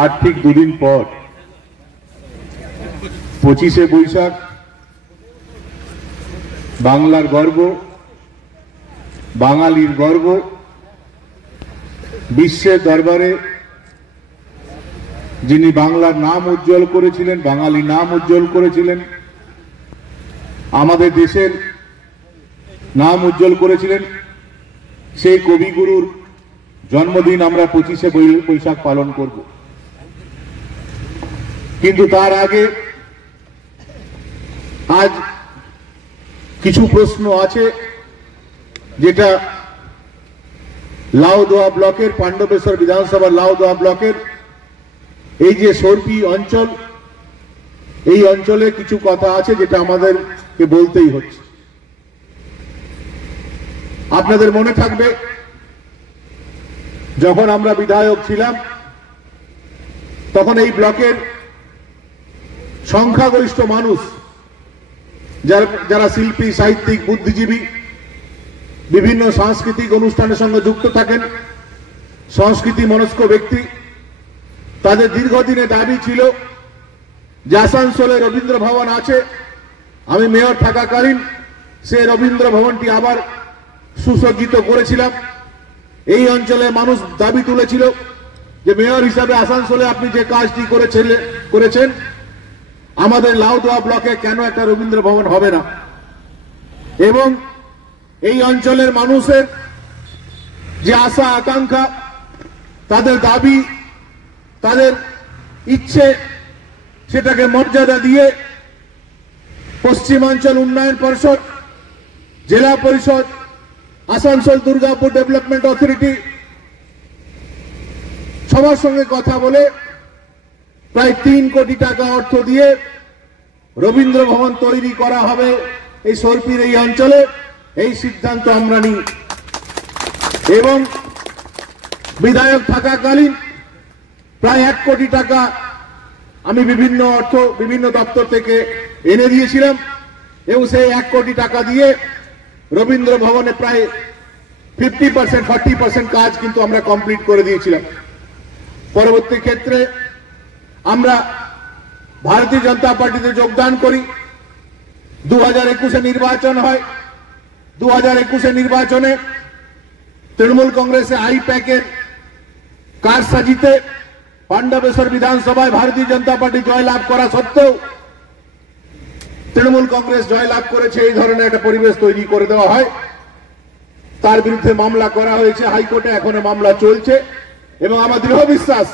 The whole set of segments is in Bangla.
আর ঠিক দুদিন পর 25শে বৈশাখ বাংলার গর্ব, বাঙালির গর্ব, বিশ্বের দরবারে যিনি বাংলার নাম উজ্জ্বল করেছিলেন, বাঙালির নাম উজ্জ্বল করেছিলেন, আমাদের দেশের নাম উজ্জ্বল করেছিলেন, সেই কবিগুরুর জন্মদিন আমরা 25শে বৈশাখ পালন করব। কিন্তু তার আগে আজ কিছু প্রশ্ন আছে যেটা লাউদোয়া ব্লকের, পাণ্ডবেশ্বর বিধানসভা লাউদোয়া ব্লকের এই যে সর্পি অঞ্চল, এই অঞ্চলে কিছু কথা আছে যেটা আমাদেরকে বলতেই হচ্ছে। আপনাদের মনে থাকবে যখন আমরা বিধায়ক ছিলাম তখন এই ব্লকের সংখ্যাগরিষ্ঠ মানুষ যারা শিল্পী, সাহিত্যিক, বুদ্ধিজীবী, বিভিন্ন সাংস্কৃতিক অনুষ্ঠানের সঙ্গে যুক্ত থাকেন, সংস্কৃতি মনস্ক ব্যক্তি, তাদের দীর্ঘদিনের দাবি ছিল যে আসানসোলে রবীন্দ্র ভবন আছে, আমি মেয়র থাকাকালীন সেই রবীন্দ্র ভবনটি আবার সুসজ্জিত করেছিলাম। এই অঞ্চলে মানুষ দাবি তুলেছিল যে মেয়র হিসাবে আসানসোলে আপনি যে কাজটি করেছেন আমাদের লাউদোয়া ব্লকে কেন একটা রবীন্দ্র ভবন হবে না। এবং এই অঞ্চলের মানুষের যে আশা আকাঙ্ক্ষা, তাদের দাবি, তাদের ইচ্ছে, সেটাকে মর্যাদা দিয়ে পশ্চিমাঞ্চল উন্নয়ন পরিষদ, জেলা পরিষদ, আসানসোল দুর্গাপুর ডেভেলপমেন্ট অথরিটি সবার সঙ্গে কথা বলে প্রায় 3 কোটি টাকা অর্থ দিয়ে রবীন্দ্র ভবন তৈরি করা হবে এই সর্পির এই অঞ্চলে, এই সিদ্ধান্ত আমরা নিই। এবং বিধায়ক থাকাকালীন প্রায় 1 কোটি টাকা আমি বিভিন্ন দপ্তর থেকে এনে দিয়েছিলাম এবং সেই 1 কোটি টাকা দিয়ে রবীন্দ্র ভবনে প্রায় 50% 40% কাজ কিন্তু আমরা কমপ্লিট করে দিয়েছিলাম। পরবর্তী ক্ষেত্রে আমরা ভারতীয় জনতা পার্টিতে যোগদান করি। 2021-এ নির্বাচন হয়। 2021-এ নির্বাচনে তৃণমূল কংগ্রেসে আইপ্যাকের কারসাজিতে পাণ্ডবেশ্বর বিধানসভায় ভারতীয় জনতা পার্টি জয়লাভ করা সত্ত্বেও তৃণমূল কংগ্রেস জয়লাভ করেছে, এই ধরনের একটা পরিবেশ তৈরি করে দেওয়া হয়। তার বিরুদ্ধে মামলা করা হয়েছে হাইকোর্টে, এখনো মামলা চলছে এবং আমার দৃঢ় বিশ্বাস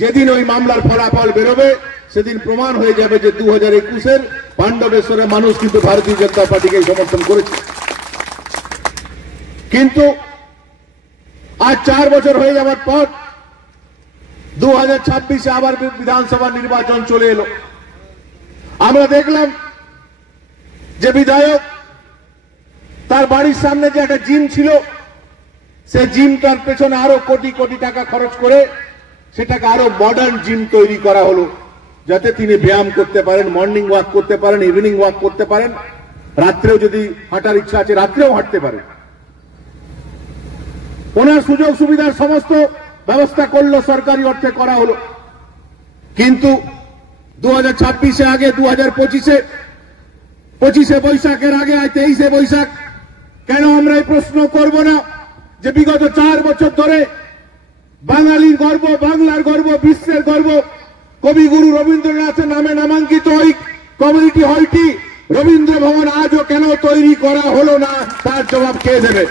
যেদিন ওই মামলার ফলাফল বেরোবে সেদিন প্রমাণ হয়ে যাবে যে 2021-এর পাণ্ডবেশ্বরের মানুষ কিন্তু ভারতীয় জনতা পার্টিকে সমর্থন করেছে। কিন্তু আজ 4 বছর হয়ে যাওয়ার পর 2026-এ আবার বিধানসভা নির্বাচন চলে এলো। আমরা দেখলাম যে বিধায়ক তার বাড়ির সামনে যে একটা জিম ছিল, সেই জিমটার পেছনে আরো কোটি কোটি টাকা খরচ করে সেটাকে আরো মডার্ন জিম তৈরি করা হলো, যাতে তিনি ব্যায়াম করতে পারেন, মর্নিং ওয়াক করতে পারেন, ইভিনিং ওয়াক করতে পারেন, রাত্রেও যদি হাঁটার ইচ্ছা আছে রাত্রেও হাঁটতে পারেন। ওনার সুযোগ সুবিধার সমস্ত ব্যবস্থা করলো, সরকারি অর্থে করা হলো। কিন্তু 2026-এ আগে 2025-এ বৈশাখের আগে 23শে বৈশাখ কেন আমরা এই প্রশ্ন করব না যে বিগত 4 বছর ধরে বাঙালির গর্ব, বাংলার গর্ব, বিশ্বের গর্ব কবিগুরু রবীন্দ্রনাথের নামে নামাঙ্কিত ওই কমিউনিটি হলটি রবীন্দ্র ভবন আজও কেন তৈরি করা হলো না, তার জবাব কে দেবে?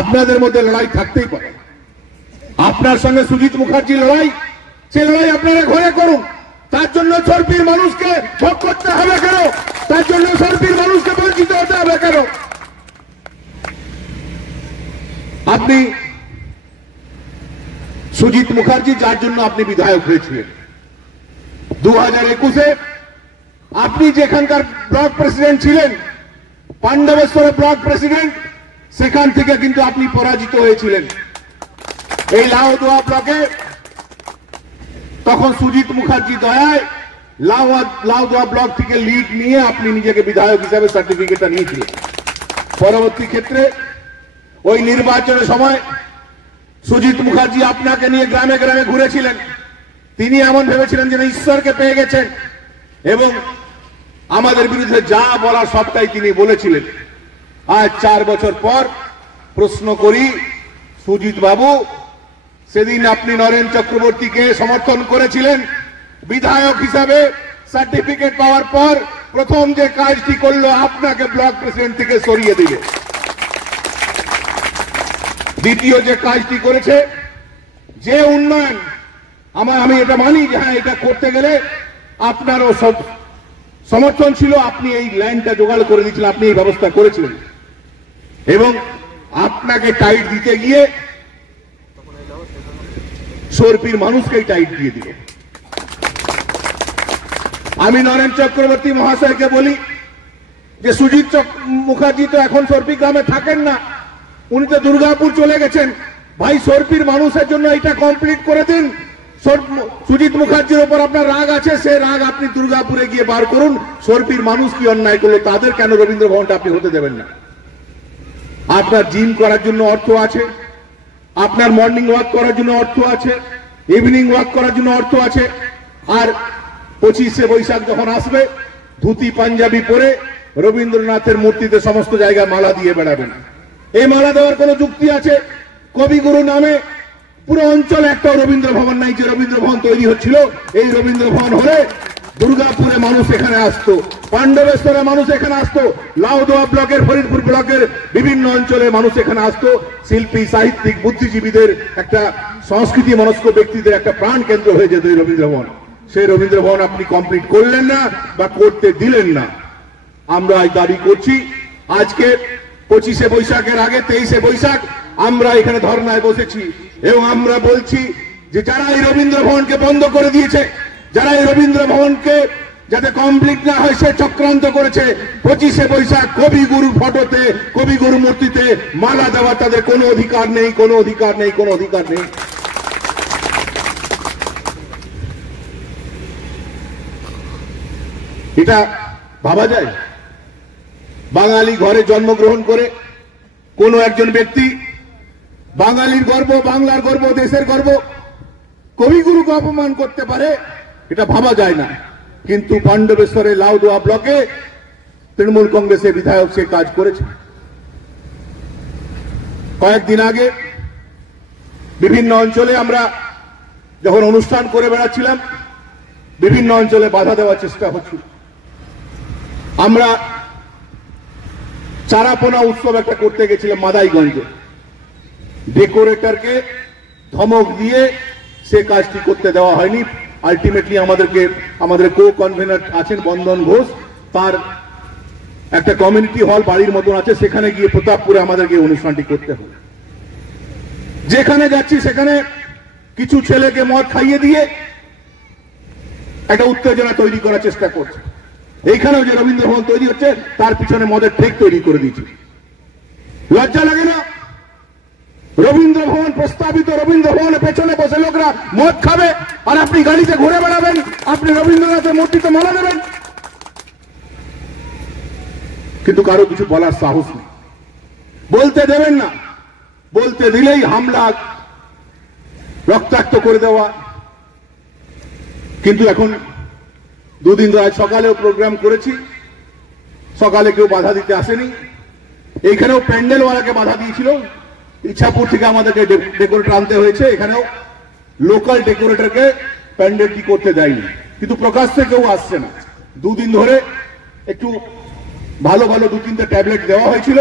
আপনাদের মধ্যে লড়াই থাকতেই পারে। আপনার সঙ্গে সুজিত মুখার্জি লড়াই, সে লড়াই আপনারা ঘরে করুন। তার জন্য সর্পির মানুষকে ভোগ করতে হবে কেন? তার জন্য সর্পির মানুষকে বঞ্চিত হতে হবে কেন? আপনি সুজিত মুখার্জি, যার জন্য আপনি বিধায়ক হয়েছিলেন, 2021-এ আপনি যেখানকার ব্লক প্রেসিডেন্ট ছিলেন, পাণ্ডবেশ্বরের ব্লক প্রেসিডেন্ট, সেখান থেকে কিন্তু আপনি পরাজিত হয়েছিলেন। এই লাউদোয়া ব্লকে তখন সুজিত মুখার্জি দয়ায় লাউদোয়া ব্লক থেকে লিড নিয়ে আপনি নিজেকে বিধায়ক হিসাবে সার্টিফিকেটটা নিয়েছিলেন। পরবর্তী ক্ষেত্রে ওই নির্বাচনের সময় সুজিত মুখার্জি আপনাকে নিয়ে গ্রামে গ্রামে ঘুরেছিলেন, তিনি এমন ভেবেছিলেন যে ঈশ্বরকে পেয়ে গেছেন এবং আমাদের বিরুদ্ধে যা বলা সবটাই তিনি বলেছিলেন। আজ 4 বছর পর প্রশ্ন করি, সুজিত বাবু, সেদিন আপনি নরেন চক্রবর্তীকে সমর্থন করেছিলেন, বিধায়ক হিসাবে সার্টিফিকেট পাওয়ার পর প্রথম যে কাজটি করলো আপনাকে ব্লক প্রেসিডেন্ট থেকে সরিয়ে দিলে। দ্বিতীয় যে কাজটি করেছে, যে উন্নয়ন, আমি এটা মানি যে হ্যাঁ এটা করতে গেলে আপনারও সব সমর্থন ছিল, আপনি এই ল্যান্ডটা জোগাড় করে দিয়েছিলেন, আপনি এই ব্যবস্থা করেছিলেন এবং আপনাকে টাইট দিতে গিয়ে সর্পির মানুষকেই টাইট দিয়ে দিল। আমি নরেন চক্রবর্তী মহাশয়কে বলি যে সুজিত মুখার্জি তো এখন সর্পি গ্রামে থাকেন না, উনি তো দুর্গাপুর চলে গেছেন। ভাই, সর্পির মানুষের জন্য এটা কমপ্লিট করে দিন। সুজিত মুখার্জির উপর আপনার রাগ আছে, সে রাগ আপনি দুর্গাপুরে গিয়ে বার করুন। সর্পির মানুষ কি অন্যায় করলো, তাদের কেন রবীন্দ্র ভবনটা আপনি হতে দেবেন না? আপনার জিম করার জন্য অর্থ আছে, আপনার মর্নিং ওয়াক করার জন্য অর্থ আছে, ইভিনিং ওয়াক করার জন্য অর্থ আছে। আর 25শে বৈশাখ যখন আসবে, ধুতি পাঞ্জাবি পরে রবীন্দ্রনাথের মূর্তিতে সমস্ত জায়গায় মালা দিয়ে বেড়াবেন। এই মালা দেওয়ার কোন যুক্তি আছে? কবিগুরু নামে পুরো অঞ্চলে একটা রবীন্দ্র ভবন নাই। যে রবীন্দ্র ভবন তৈরি হচ্ছিল, এই রবীন্দ্র ভবন হলে দুর্গাপুরে মানুষ এখানে আসতো, পাণ্ডবেশ্বরে মানুষ এখানে আসতো, লাউদোয়া ব্লকের, ফরিদপুর ব্লকের বিভিন্ন অঞ্চলে মানুষ এখানে আসতো। শিল্পী, সাহিত্যিক, বুদ্ধিজীবীদের, একটা সংস্কৃতি মনস্ক ব্যক্তিদের একটা প্রাণ কেন্দ্র হয়ে যেত এই রবীন্দ্র ভবন। সেই রবীন্দ্র ভবন আপনি কমপ্লিট করলেন না বা করতে দিলেন না। আমরা আজ দাবি করছি, আজকে 25শে বৈশাখের আগে 23শে বৈশাখ আমরা এখানে ধর্নায় বসেছি এবং আমরা বলছি যে যারা এই রবীন্দ্র ভবনকে বন্ধ করে দিয়েছে, যারা এই রবীন্দ্র ভবনকে যাতে কমপ্লিট না হয় সে চক্রান্ত করেছে, 25শে বৈশাখ কবিগুরু ফটোতে, কবিগুরু মূর্তিতে মালা দেওয়া তাদের কোনো অধিকার নেই, কোনো অধিকার নেই, কোনো অধিকার নেই। এটা ভাবা যায়? বাঙালি ঘরে জন্মগ্রহণ করে কোন একজন ব্যক্তি বাঙালির গর্ব, বাংলার গর্ব, দেশের গর্ব কবিগুরুকে অপমান করতে পারে? এটা ভাবা যায় না। কিন্তু পাণ্ডবেশ্বরে লাউদোয়া ব্লকে তৃণমূল কংগ্রেসের বিধায়ক সে কাজ করেছে। কয়েকদিন আগে বিভিন্ন অঞ্চলে আমরা যখন অনুষ্ঠান করে বেড়াচ্ছিলাম, বিভিন্ন অঞ্চলে বাধা দেওয়ার চেষ্টা হচ্ছিল। আমরা চারাপোনা উৎসব একটা করতে গেছিলাম মাদাইগঞ্জে, ডেকোরেটরকে ধমক দিয়ে সে কাজটি করতে দেওয়া হয়নি। আলটিমেটলি আমাদের কো কনভেনার আছেন বন্দন ঘোষ, তার একটা কমিউনিটি হল বাড়ির মতন আছে, সেখানে গিয়ে প্রতাপপুরে আমাদেরকে অনুষ্ঠানটি করতে হবে। যেখানে যাচ্ছি সেখানে কিছু ছেলেকে মদ খাইয়ে দিয়ে একটা উত্তেজনা তৈরি করার চেষ্টা করছে। এইখানেও যে রবীন্দ্র ভবন তৈরি হচ্ছে তার পিছনে মদের ঠেক তৈরি করে দিয়েছে। লজ্জা লাগে না? রবীন্দ্র ভবন প্রস্তাবিত রবীন্দ্র ভবনের পেছনে বসে লোকরা মদ খাবে আর আপনি গাড়িতে ঘুরে বেড়াবেন, আপনি রবীন্দ্রনাথের মূর্তিতে মালা দেবেন, কিন্তু কারো কিছু বলার সাহস নেই, বলতে দেবেন না। বলতে দিলেই হামলা, রক্তাক্ত করে দেওয়া। কিন্তু এখন দুদিন ধরে, সকালেও প্রোগ্রাম করেছি, সকালে কেউ বাধা দিতে আসেনি। এইখানেও প্যান্ডেলওয়ালাকে বাধা দিয়েছিল, ইচ্ছাপুর থেকে আমাদেরকে ডেকোরেটর আনতে হয়েছে, এখানেও লোকাল ডেকোরেটরকে প্যান্ডেলটি করতে দেয়নি। কিন্তু প্রকাশ্যে কেউ আসছে না। দুদিন ধরে একটু ভালো ভালো 2-3টে ট্যাবলেট দেওয়া হয়েছিল,